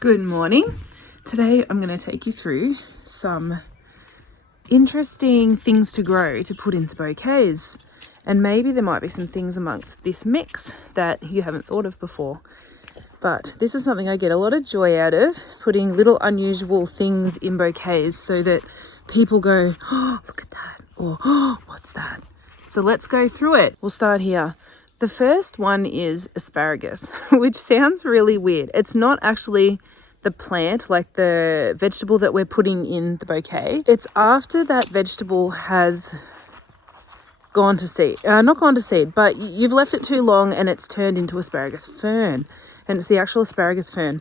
Good morning. Today I'm going to take you through some interesting things to grow to put into bouquets, and maybe there might be some things amongst this mix that you haven't thought of before. But this is something I get a lot of joy out of, putting little unusual things in bouquets so that people go, oh, look at that, or oh, what's that? So let's go through it. We'll start here. The first one is asparagus, which sounds really weird. It's not actually the plant, like the vegetable that we're putting in the bouquet. It's after that vegetable has gone to seed. Not gone to seed, but you've left it too long and it's turned into asparagus fern. And it's the actual asparagus fern.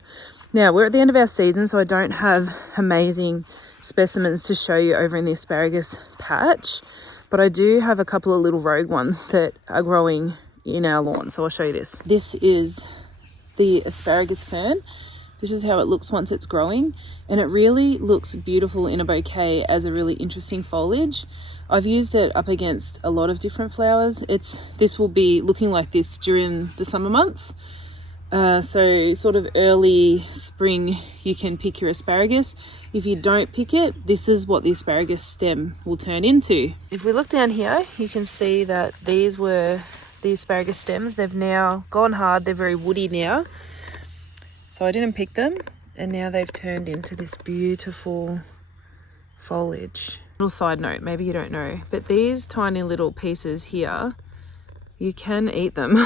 Now, we're at the end of our season, so I don't have amazing specimens to show you over in the asparagus patch, but I do have a couple of little rogue ones that are growing in our lawn, so I'll show you this. This is the asparagus fern. This is how it looks once it's growing, and it really looks beautiful in a bouquet as a really interesting foliage. I've used it up against a lot of different flowers. This will be looking like this during the summer months. So sort of early spring, you can pick your asparagus. If you don't pick it, this is what the asparagus stem will turn into. If we look down here, you can see that these were the asparagus stems. They've now gone hard. They're very woody now. So I didn't pick them, and now they've turned into this beautiful foliage. Little side note, maybe you don't know, but these tiny little pieces here, you can eat them.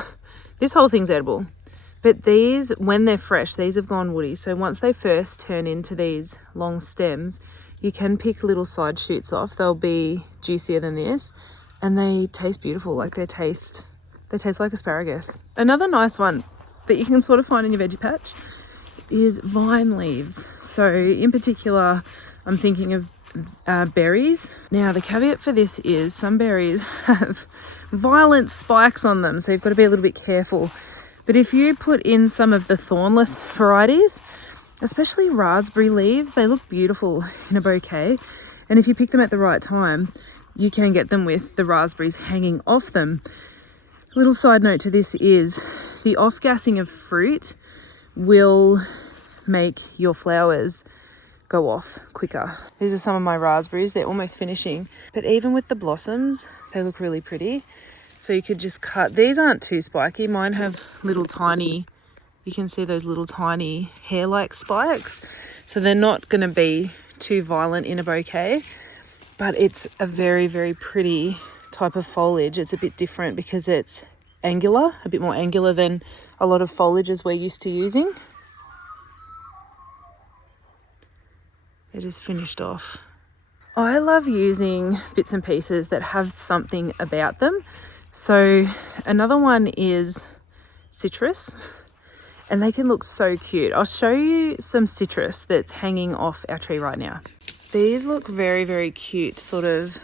This whole thing's edible. But these, when they're fresh, these have gone woody. So once they first turn into these long stems, you can pick little side shoots off. They'll be juicier than this, and they taste beautiful. Like they taste like asparagus. Another nice one that you can sort of find in your veggie patch is vine leaves. So in particular, I'm thinking of berries. Now the caveat for this is some berries have violent spikes on them, so you've got to be a little bit careful. But if you put in some of the thornless varieties, especially raspberry leaves, they look beautiful in a bouquet. And if you pick them at the right time, you can get them with the raspberries hanging off them. A little side note to this is the off-gassing of fruit will make your flowers go off quicker. These are some of my raspberries. They're almost finishing. But even with the blossoms, they look really pretty. So you could just cut. These aren't too spiky. Mine have little tiny, you can see those little tiny hair-like spikes. So they're not going to be too violent in a bouquet. But it's a very, very pretty type of foliage. It's a bit different because it's angular, a bit more angular than a lot of foliages we're used to using. It is finished off. I love using bits and pieces that have something about them. So another one is citrus, and they can look so cute. I'll show you some citrus that's hanging off our tree right now. These look very, very cute, sort of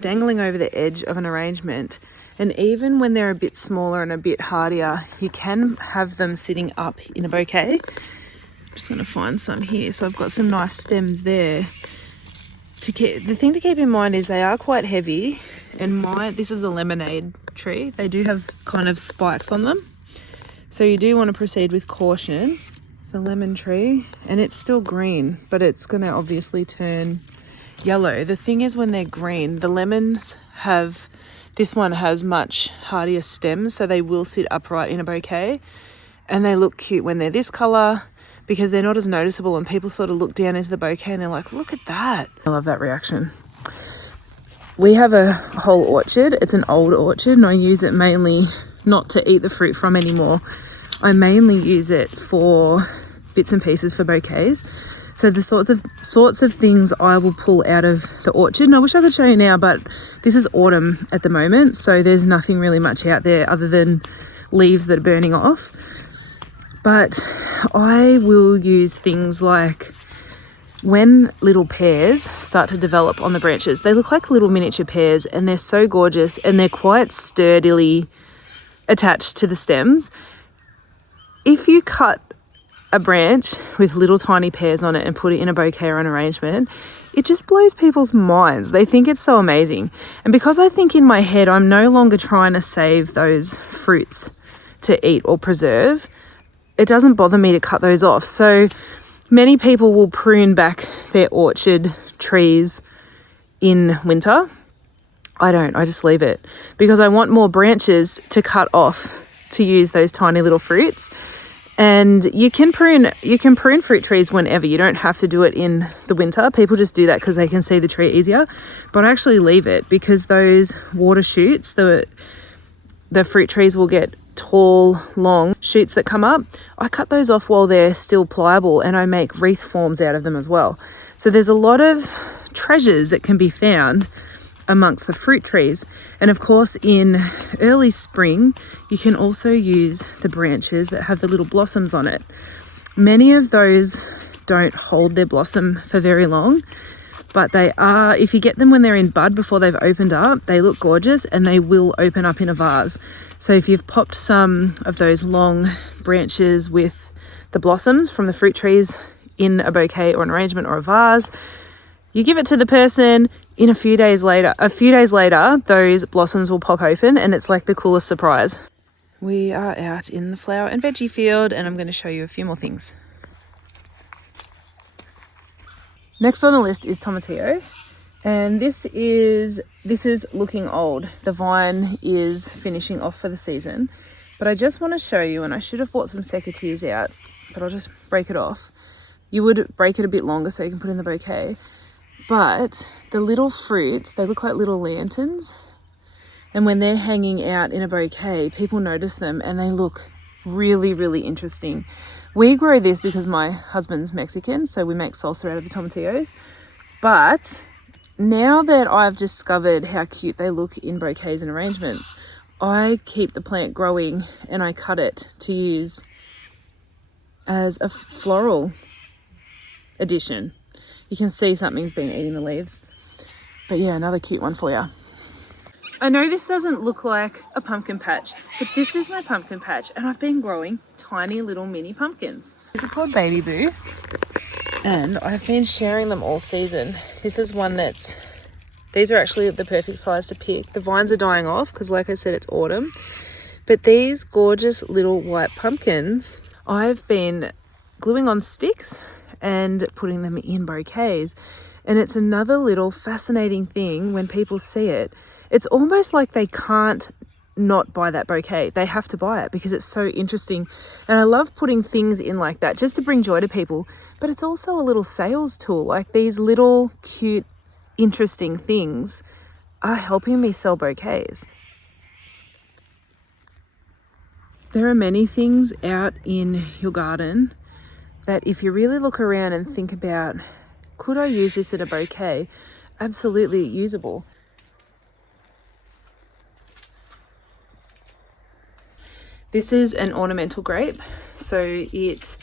dangling over the edge of an arrangement. And even when they're a bit smaller and a bit hardier, you can have them sitting up in a bouquet. I'm just going to find some here. So I've got some nice stems there. The thing to keep in mind is they are quite heavy. And this is a lemonade tree. They do have kind of spikes on them. So you do want to proceed with caution. It's the lemon tree, and it's still green, but it's going to obviously turn yellow. The thing is, when they're green, the lemons this one has much hardier stems, so they will sit upright in a bouquet, and they look cute when they're this color because they're not as noticeable, and people sort of look down into the bouquet and they're like, look at that. I love that reaction. We have a whole orchard. It's an old orchard, and I use it mainly not to eat the fruit from anymore. I mainly use it for bits and pieces for bouquets. So the sorts of things I will pull out of the orchard, and I wish I could show you now, but this is autumn at the moment, so there's nothing really much out there other than leaves that are burning off. But I will use things like when little pears start to develop on the branches. They look like little miniature pears, and they're so gorgeous, and they're quite sturdily attached to the stems. If you cut a branch with little tiny pears on it and put it in a bouquet or an arrangement, it just blows people's minds. They think it's so amazing. And because I think in my head I'm no longer trying to save those fruits to eat or preserve, it doesn't bother me to cut those off. So Many people will prune back their orchard trees in winter. I don't, I just leave it because I want more branches to cut off to use those tiny little fruits. And you can prune fruit trees whenever. You don't have to do it in the winter. People just do that because they can see the tree easier. But I actually leave it because those water shoots, the fruit trees will get tall, long shoots that come up. I cut those off while they're still pliable, and I make wreath forms out of them as well. So there's a lot of treasures that can be found amongst the fruit trees. And of course, in early spring, you can also use the branches that have the little blossoms on it. Many of those don't hold their blossom for very long, but they are, if you get them when they're in bud before they've opened up, they look gorgeous and they will open up in a vase. So if you've popped some of those long branches with the blossoms from the fruit trees in a bouquet or an arrangement or a vase, you give it to the person. In a few days later, those blossoms will pop open and it's like the coolest surprise. We are out in the flower and veggie field and I'm going to show you a few more things. Next on the list is tomatillo, and this is looking old. The vine is finishing off for the season, but I just want to show you, and I should have bought some secateurs out, but I'll just break it off. You would break it a bit longer so you can put in the bouquet. But the little fruits, they look like little lanterns. And when they're hanging out in a bouquet, people notice them and they look really, really interesting. We grow this because my husband's Mexican, so we make salsa out of the tomatillos. But now that I've discovered how cute they look in bouquets and arrangements, I keep the plant growing and I cut it to use as a floral addition. You can see something's been eating the leaves. But yeah, another cute one for you. I know this doesn't look like a pumpkin patch, but this is my pumpkin patch and I've been growing tiny little mini pumpkins. These are called Baby Boo and I've been sharing them all season. This is one these are actually the perfect size to pick. The vines are dying off because like I said, it's autumn. But these gorgeous little white pumpkins, I've been gluing on sticks and putting them in bouquets. And it's another little fascinating thing when people see it. It's almost like they can't not buy that bouquet. They have to buy it because it's so interesting. And I love putting things in like that just to bring joy to people. But it's also a little sales tool. Like these little cute, interesting things are helping me sell bouquets. There are many things out in your garden that if you really look around and think about, could I use this in a bouquet? Absolutely usable. This is an ornamental grape, so it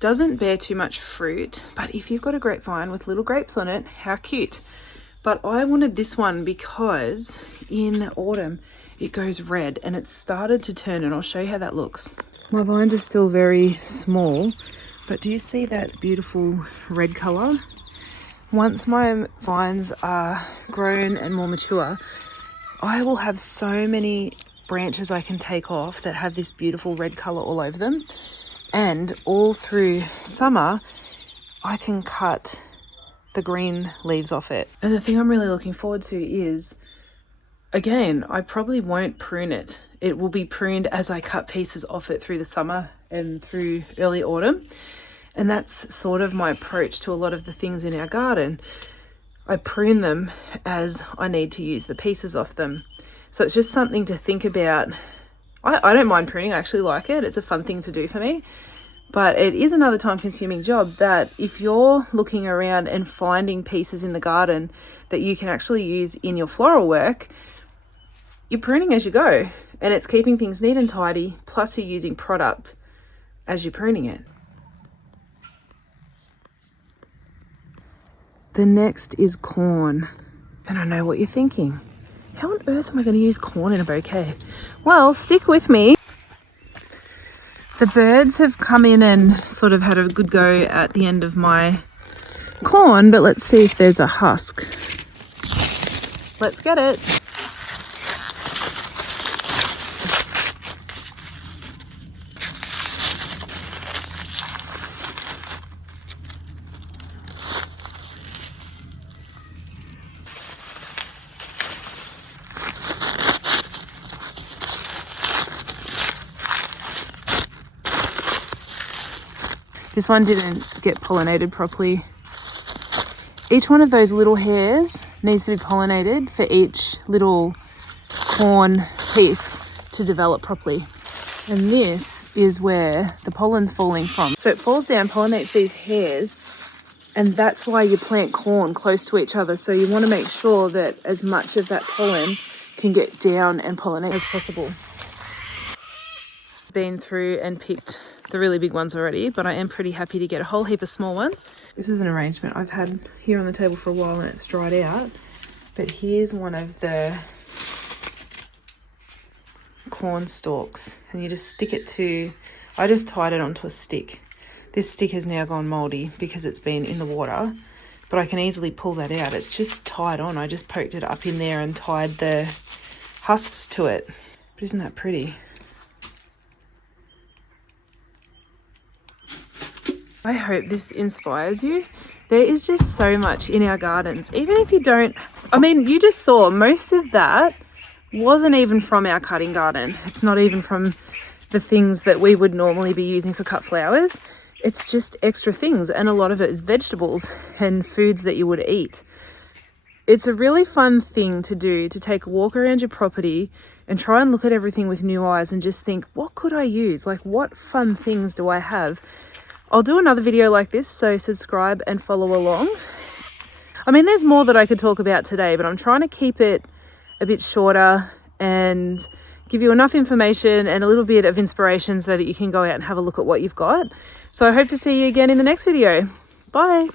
doesn't bear too much fruit, but if you've got a grapevine with little grapes on it, how cute. But I wanted this one because in autumn it goes red and it's started to turn, and I'll show you how that looks. My vines are still very small, but do you see that beautiful red colour? Once my vines are grown and more mature, I will have so many branches I can take off that have this beautiful red colour all over them. And all through summer, I can cut the green leaves off it. And the thing I'm really looking forward to is, again, I probably won't prune it. It will be pruned as I cut pieces off it through the summer and through early autumn. And that's sort of my approach to a lot of the things in our garden. I prune them as I need to use the pieces off them. So it's just something to think about. I don't mind pruning, I actually like it. It's a fun thing to do for me. But it is another time-consuming job that if you're looking around and finding pieces in the garden that you can actually use in your floral work, you're pruning as you go. And it's keeping things neat and tidy, plus you're using product as you're pruning it. The next is corn. And I know what you're thinking. How on earth am I going to use corn in a bouquet? Well, stick with me. The birds have come in and sort of had a good go at the end of my corn, but let's see if there's a husk. Let's get it. This one didn't get pollinated properly. Each one of those little hairs needs to be pollinated for each little corn piece to develop properly. And this is where the pollen's falling from. So it falls down, pollinates these hairs, and that's why you plant corn close to each other. So you want to make sure that as much of that pollen can get down and pollinate as possible. Been through and picked the really big ones already, but I am pretty happy to get a whole heap of small ones. This is an arrangement I've had here on the table for a while and it's dried out. But here's one of the corn stalks, and you just stick it to, I just tied it onto a stick. This stick has now gone mouldy because it's been in the water, but I can easily pull that out. It's just tied on. I just poked it up in there and tied the husks to it. But isn't that pretty? I hope this inspires you. There is just so much in our gardens. Even if you don't, I mean, you just saw most of that wasn't even from our cutting garden. It's not even from the things that we would normally be using for cut flowers. It's just extra things, and a lot of it is vegetables and foods that you would eat. It's a really fun thing to do, to take a walk around your property and try and look at everything with new eyes and just think, what could I use? Like, what fun things do I have? I'll do another video like this, so subscribe and follow along. I mean, there's more that I could talk about today, but I'm trying to keep it a bit shorter and give you enough information and a little bit of inspiration so that you can go out and have a look at what you've got. So I hope to see you again in the next video. Bye.